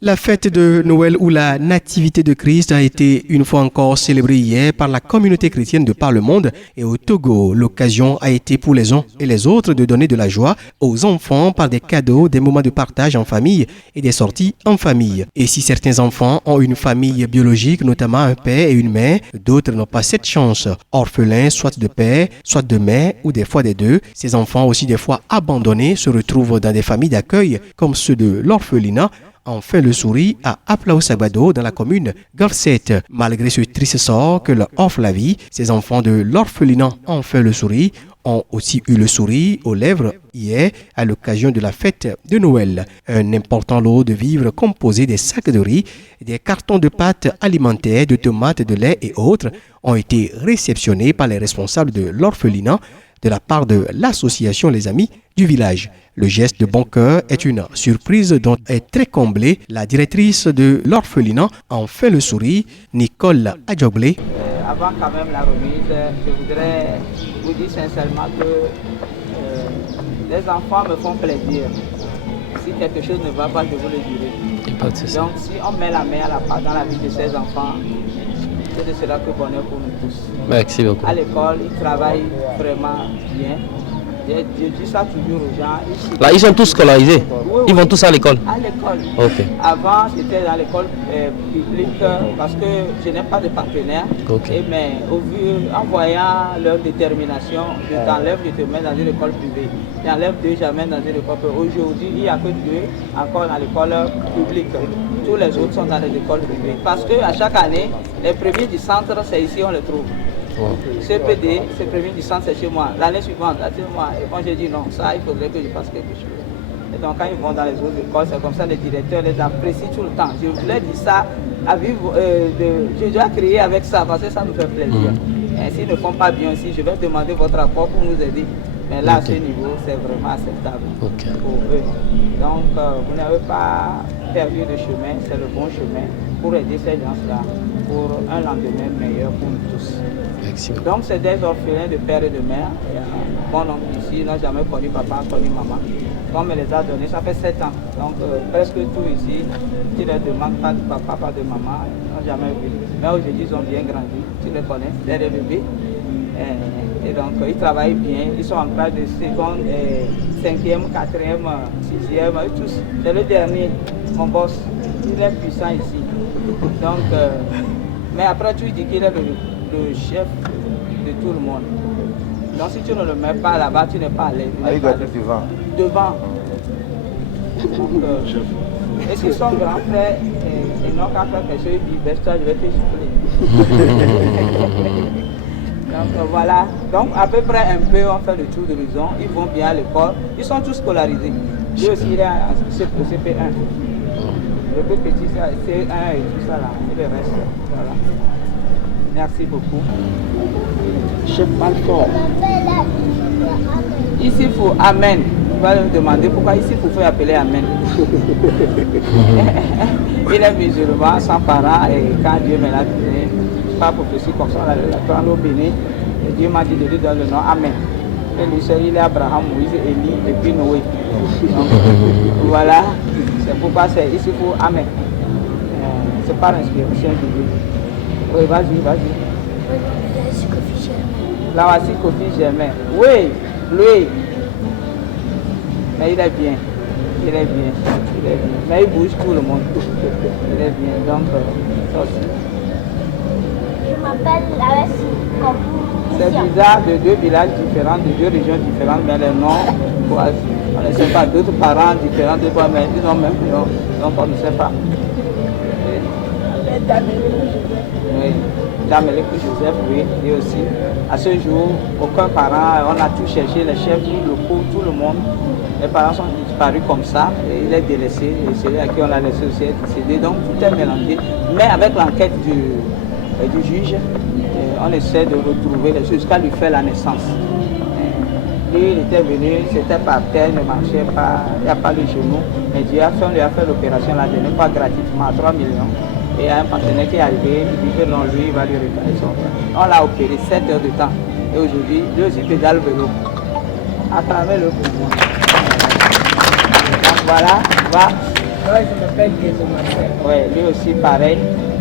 La fête de Noël ou la Nativité de Christ a été une fois encore célébrée hier par la communauté chrétienne de par le monde et au Togo. L'occasion a été pour les uns et les autres de donner de la joie aux enfants par des cadeaux, des moments de partage en famille et des sorties en famille. Et si certains enfants ont une famille biologique, notamment un père et une mère, d'autres n'ont pas cette chance. Orphelins, soit de père, soit de mère ou des fois des deux, ces enfants aussi des fois abandonnés se retrouvent dans des familles d'accueil comme ceux de l'orphelinat. Enfin le souris à Aplaosabado dans la commune Golfset. Malgré ce triste sort que leur offre la vie, ces enfants de l'orphelinat Enfin le souris ont aussi eu le sourire aux lèvres hier à l'occasion de la fête de Noël. Un important lot de vivres composé des sacs de riz, des cartons de pâtes alimentaires, de tomates, de lait et autres ont été réceptionnés par les responsables de l'orphelinat de la part de l'association Les Amis du village. Le geste de bon cœur est une surprise dont est très comblée la directrice de l'orphelinat Enfin le souris, Nicole Adjoglé. Avant quand même la remise, je voudrais vous dire sincèrement que les enfants me font plaisir. Si quelque chose ne va pas, je vous le dirai. Donc si on met la main à la pâte dans la vie de ces enfants, c'est de cela que bonheur pour nous tous. Merci beaucoup. À l'école, ils travaillent vraiment bien. Je dis ça toujours aux gens. Là, ils sont tous scolarisés. Oui, ils vont tous à l'école. À l'école. Ok. Avant, j'étais dans l'école publique parce que je n'ai pas de partenaire. Okay. Mais en voyant leur détermination, je t'enlève, je te mets dans une école privée. J'enlève deux, j'amène dans une école privée. Aujourd'hui, il n'y a que deux encore dans l'école publique. Tous les autres sont dans les écoles privées. Parce qu'à chaque année, les premiers du centre, c'est ici on les trouve. Wow. CPD, c'est premier du centre, c'est chez moi. L'année suivante, c'est chez moi. Et quand j'ai dit non, ça, il faudrait que je fasse quelque chose. Et donc, quand ils vont dans les autres écoles, c'est comme ça, les directeurs les apprécient tout le temps. Je voulais dire ça, à vivre, je dois créer avec ça, parce que ça nous fait plaisir. Et s'ils ne font pas bien aussi, je vais demander votre rapport pour nous aider. Mais là, à ce niveau, c'est vraiment acceptable pour eux. Donc, vous n'avez pas perdu de chemin, c'est le bon chemin pour aider ces gens-là, pour un lendemain meilleur pour nous tous. Donc c'est des orphelins de père et de mère. Mon oncle ici n'a jamais connu papa, connu maman. On me les a donnés, ça fait 7 ans. Donc presque tout ici, tu ne demandes pas de papa, pas de maman, ils n'ont jamais vu. Mais aujourd'hui ils ont bien grandi, tu les connais, c'est des bébés. Et donc ils travaillent bien, ils sont en classe de seconde, 5e, 4e, 6e, tous. C'est le dernier, mon boss, il est puissant ici. Donc, mais après tu dis qu'il est le chef de tout le monde. Donc si tu ne le mets pas là-bas, tu n'es pas à l'aise. Il doit être devant. Devant. Donc, et si son grand frère et non qu'à faire quelque chose, il dit baisse-toi, je vais te souffler. Donc voilà. Donc à peu près un peu on fait le tour de l'horizon. Ils vont bien à l'école. Ils sont tous scolarisés. Lui aussi il est au CP1. Le plus petit c'est C1 et tout ça là. Et le reste. Voilà. Merci beaucoup. Je parle fort. Ici, il faut Amen. On va me demander pourquoi ici, il faut appeler Amen. Il est musulman, sans parents, et quand Dieu me l'a donné, pas prophétie comme ça, la grande au béni, et Dieu m'a dit de lui donner le nom Amen. Et lui seul, il est Abraham, Moïse, Élie, et puis Noé. Donc, voilà, c'est pourquoi c'est ici, il faut Amen. C'est par inspiration de Dieu. Oui, vas-y. La voici Kofi Germain. Oui, lui. Mais il est bien. Mais il bouge tout le monde. Il est bien. Donc, ça aussi. Je m'appelle Laës. C'est bizarre de deux villages différents, de deux régions différentes, mais les noms, on ne sait pas. D'autres parents différents, de quoi, mais ils ont même nom. Donc, on ne sait pas. Oui. D'Amélie Joseph, oui, et aussi. À ce jour, aucun parent, on a tout cherché, les chefs, tout le monde. Les parents sont disparus comme ça, et il est délaissé, et celui à qui on l'a laissé aussi est décédé. Donc tout est mélangé. Mais avec l'enquête du juge, on essaie de retrouver les choses jusqu'à lui faire la naissance. Lui, il était venu, c'était par terre, ne marchait pas, il n'y a pas le genou. Mais Dieu on lui a fait l'opération la dernière fois gratuitement à 3 millions. Et il y a un partenaire qui est arrivé, il dit que non, lui, il va lui réparer son frère. On l'a opéré 7 heures de temps. Et aujourd'hui, lui aussi pédale vélo. À travers le poumon. Donc voilà, va. Moi, je m'appelle Guézomacel. Oui, lui aussi pareil.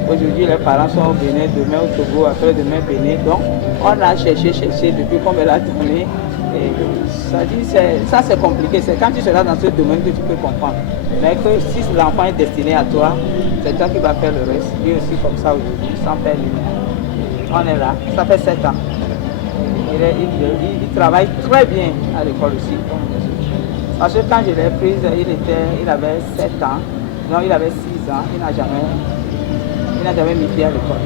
Aujourd'hui, les parents sont au Bénin, demain au Togo, après demain Bénin. Donc, on a cherché depuis qu'on me l'a donné. Et ça dit, ça c'est compliqué. C'est quand tu seras dans ce domaine que tu peux comprendre. Mais que si l'enfant est destiné à toi, c'est toi qui vas faire le reste. Lui aussi comme ça aujourd'hui, sans faire lui-même. On est là, ça fait 7 ans. Il travaille très bien à l'école aussi. Parce que quand je l'ai prise, il avait 7 ans. Non, il avait 6 ans. Il n'a jamais mis pied à l'école.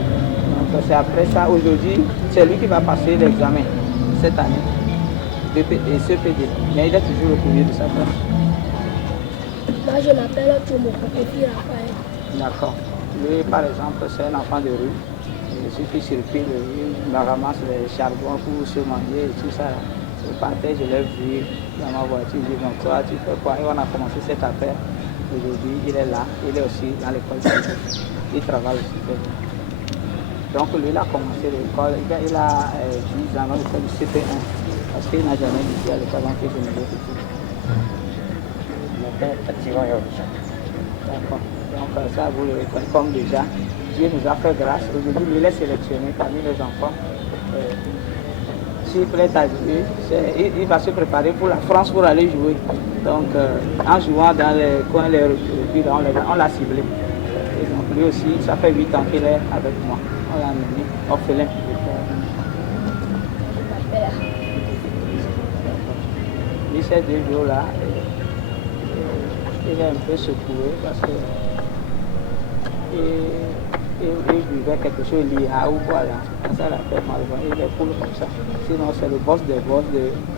Donc c'est après ça, aujourd'hui, c'est lui qui va passer l'examen cette année. Et CPD. Mais il est toujours au premier de sa classe. Moi, je m'appelle Tchoumoukoukofi Raphaël. D'accord. Lui, par exemple, c'est un enfant de rue. Ceux qui circulent, il me ramasse les charbons pour se manger et tout ça. Je partais, je l'ai vu dans ma voiture. Je dis, donc toi, tu fais quoi? Et on a commencé cette affaire. Aujourd'hui, il est là. Il est aussi dans l'école. Il travaille aussi. Donc, lui, il a commencé l'école. Il a 10 ans dans l'école du CP1. Parce qu'il n'a jamais dit à l'école avant que je ne l'ai fait. D'accord. Donc, ça, vous le reconnaissez comme déjà. Dieu nous a fait grâce. Aujourd'hui, il est sélectionné parmi les enfants. S'il plaît à Dieu, il va se préparer pour la France pour aller jouer. Donc, en jouant dans les coins, les refuges, on l'a ciblé. Et donc, lui aussi, ça fait 8 ans qu'il est avec moi. On l'a amené orphelin. Lui, ces 2 jours-là, il est un peu secoué parce que il vivait quelque chose lié à ou quoi là. Ça l'a fait mal, il est cool comme ça. Sinon, c'est le boss des boss,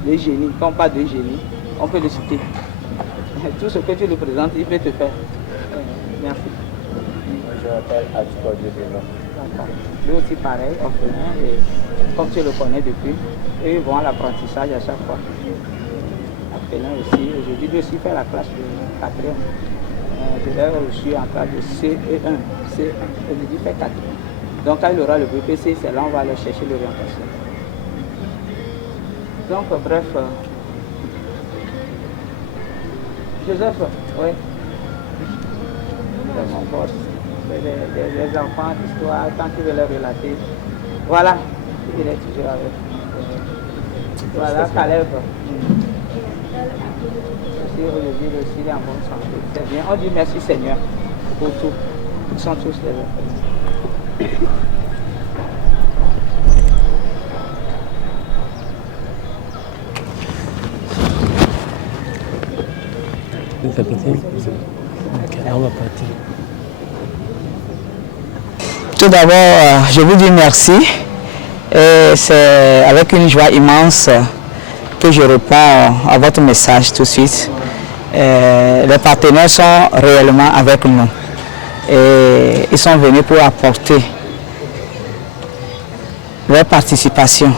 des génies. Quand on parle de génie, on peut le citer. Tout ce que tu lui présentes, il peut te faire. Merci. Je m'appelle Adjoukodé Beno. D'accord. Lui aussi pareil, orphelin, et comme tu le connais depuis, eux vont à l'apprentissage à chaque fois. Orphelin aussi, aujourd'hui lui aussi fait la classe de 4e. Je l'ai reçu en classe de CE1, aujourd'hui fait 4. Donc quand il aura le BPC, c'est là on va aller chercher l'orientation. Donc bref, Joseph, oui, c'est mon boss. Les enfants d'histoire, quand tu veux les relater, voilà, il est toujours avec. Voilà, Caleb. Aujourd'hui, aussi, il est en bonne santé. C'est bien. On dit merci Seigneur pour tout. Ils sont tous les enfants. Tout d'abord, je vous dis merci. Et c'est avec une joie immense que je réponds à votre message tout de suite. Les partenaires sont réellement avec nous. Et ils sont venus pour apporter leur participation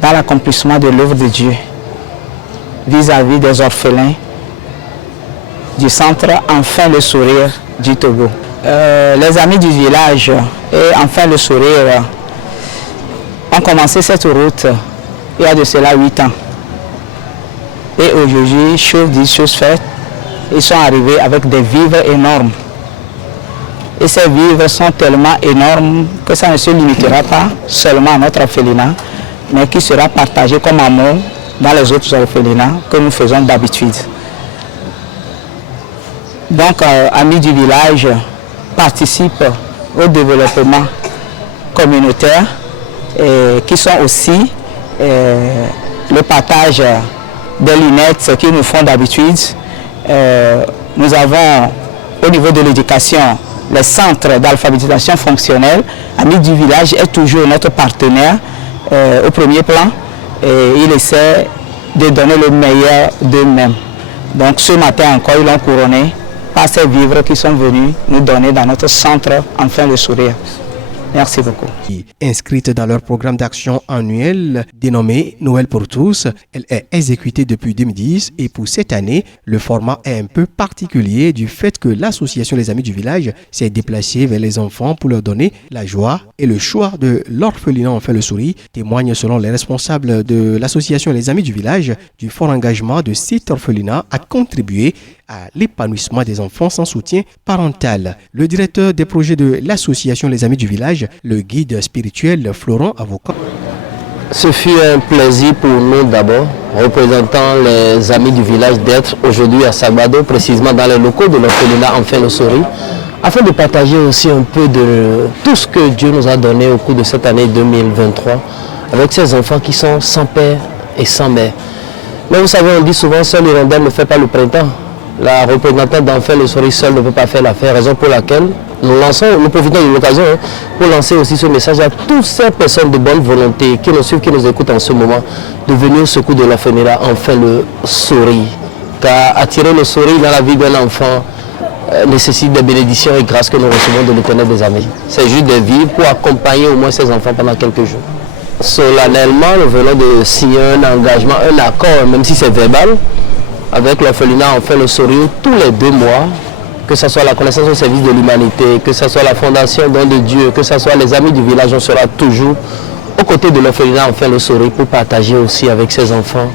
dans l'accomplissement de l'œuvre de Dieu vis-à-vis des orphelins du centre Enfin le Sourire du Togo. Les amis du village et Enfin le Sourire ont commencé cette route il y a de cela 8 ans. Et aujourd'hui, chose dit, chose faite, ils sont arrivés avec des vivres énormes. Et ces vivres sont tellement énormes que ça ne se limitera pas seulement à notre orphelinat, mais qui sera partagé comme amour dans les autres orphelinats que nous faisons d'habitude. Donc, amis du village participent au développement communautaire et qui sont aussi le partage des lunettes qu'ils nous font d'habitude. Nous avons au niveau de l'éducation les centres d'alphabétisation fonctionnelle. Amis du village est toujours notre partenaire au premier plan et il essaie de donner le meilleur d'eux-mêmes. Donc ce matin encore, ils l'ont couronné par ces vivres qui sont venus nous donner dans notre centre Enfin le Sourire. Merci beaucoup. Inscrite dans leur programme d'action annuel dénommé Noël pour tous, elle est exécutée depuis 2010 et pour cette année, le format est un peu particulier du fait que l'association Les Amis du Village s'est déplacée vers les enfants pour leur donner la joie et le choix de l'orphelinat Enfin le Souris témoigne selon les responsables de l'association Les Amis du Village du fort engagement de cet orphelinat à contribuer à l'épanouissement des enfants sans soutien parental. Le directeur des projets de l'association Les Amis du Village, le guide spirituel Florent Avocat. Ce fut un plaisir pour nous d'abord, représentant les Amis du Village, d'être aujourd'hui à Sagbado, précisément dans les locaux de l'orphelinat Enfin le Souris, afin de partager aussi un peu de tout ce que Dieu nous a donné au cours de cette année 2023, avec ces enfants qui sont sans père et sans mère. Mais vous savez, on dit souvent, seul l'hirondelle ne fait pas le printemps. La représentante d'Enfant le Souris seule ne peut pas faire l'affaire, raison pour laquelle nous profitons de l'occasion pour lancer aussi ce message à toutes ces personnes de bonne volonté qui nous suivent, qui nous écoutent en ce moment, de venir au secours de l'orphelinat Enfin le Souris. Car attirer le sourire dans la vie d'un enfant nécessite des bénédictions et grâces que nous recevons de l'Éternel des Amis. C'est juste de vivre pour accompagner au moins ces enfants pendant quelques jours. Solennellement, nous venons de signer un engagement, un accord, même si c'est verbal, avec l'orphelinat Enfin le Souris tous les 2 mois, que ce soit la connaissance au service de l'humanité, que ce soit la fondation Don de Dieu, que ce soit les Amis du Village, on sera toujours aux côtés de l'orphelinat Enfin le Souris pour partager aussi avec ces enfants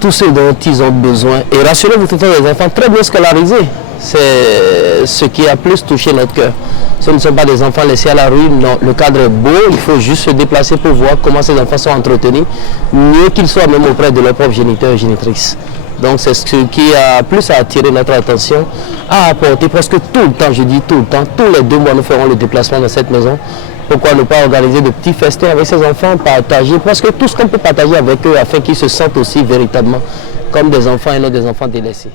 tout ce dont ils ont besoin. Et rassurez-vous, ce sont des enfants très bien scolarisés. C'est ce qui a plus touché notre cœur. Ce ne sont pas des enfants laissés à la rue, non. Le cadre est beau, il faut juste se déplacer pour voir comment ces enfants sont entretenus, mieux qu'ils soient même auprès de leurs propres géniteurs et génitrices. Donc c'est ce qui a plus attiré notre attention, à apporter presque tout le temps, je dis tout le temps, tous les 2 mois nous ferons le déplacement dans cette maison. Pourquoi ne pas organiser de petits festins avec ces enfants, partager presque tout ce qu'on peut partager avec eux afin qu'ils se sentent aussi véritablement comme des enfants et non des enfants délaissés.